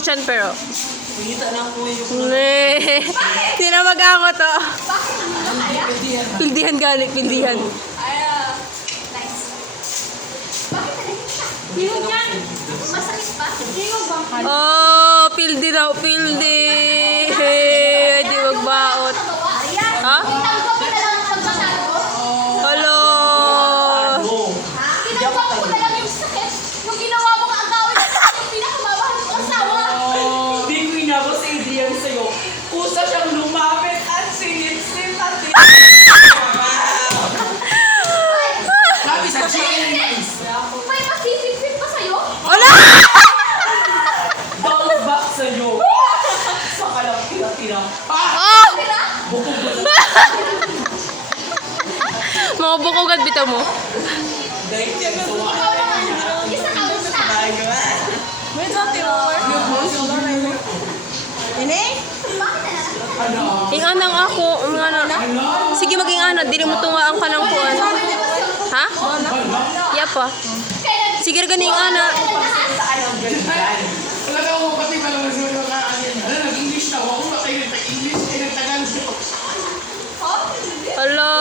si Chan pero. Pangita lang po yung... Hindi na mag-ako to. Pildihan galit, pildihan. Nice. Bakit nalagyan? Hingog yan. Masakit ba? Hingog ba? Oh, pildi daw, pildi. Di magbaot. Ha? Tinanggap ko na lang ang pagkasalo ko. Hello. Tinanggap ko na lang yung sakit. Yung ginawa mo kaagawin yung pinakamamahal ko asawa. Hindi ko inabot sa Adrian sa'yo. Kusa siyang lumapit at sinip-sip at sabi sa chicken rice. May masisipsip pa sa'yo? Wala! Bounce back sa'yo. Sa kalang tira-tira. Oh! Tira? Mga bukogad bitaw mo. Dahil siya sa Ikaw naman. Isa ka basta. Wait, sa tiro mo. Ini? Bakit na? Ing anang ako, ang ana. Sige maging ana, dili mo tunga ang kanang kuan. Ha? Yapa. Sige ganing ana. Talaga ako pati pala nagsulo ka nag-English na ako patay nag-English ay nagtagalog. Hello.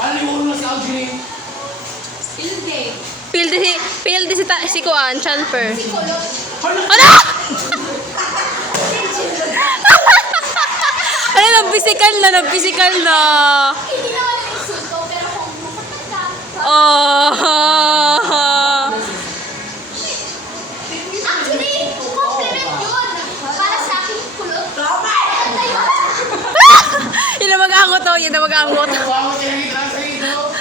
Ano yung ulo sa Algeri? Pildi si kuan, Chanper. Kulot. Ano? Ano, nag-physical na. Hindi naman ang insulto, pero kung masakit ka, Oh. actually, compliment yun. Para sa akin, kulot. Yun na mag-angot to, yun na mag-angot. Wow, kaya kita sa ito.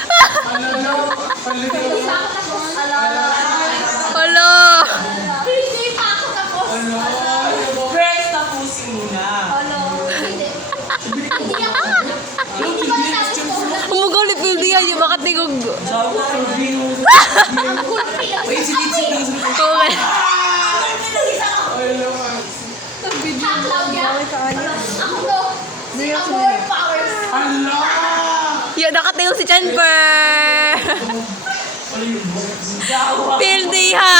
Ano? Hindi pa ako tapos. Hello. Hindi pa ako tapos. First, tapusin mo na. Hindi. Hindi ako. Hindi pa natapos ko. Umugaw ni Pildi yan, yung makatingog. Sabi ko, review. Ang kulpi lang. Wait, sige. Okay. Ha, Claudia? Ako to. Si Amor Powers. Ano? Yun, nakatingog si Chanper. Pildi ha.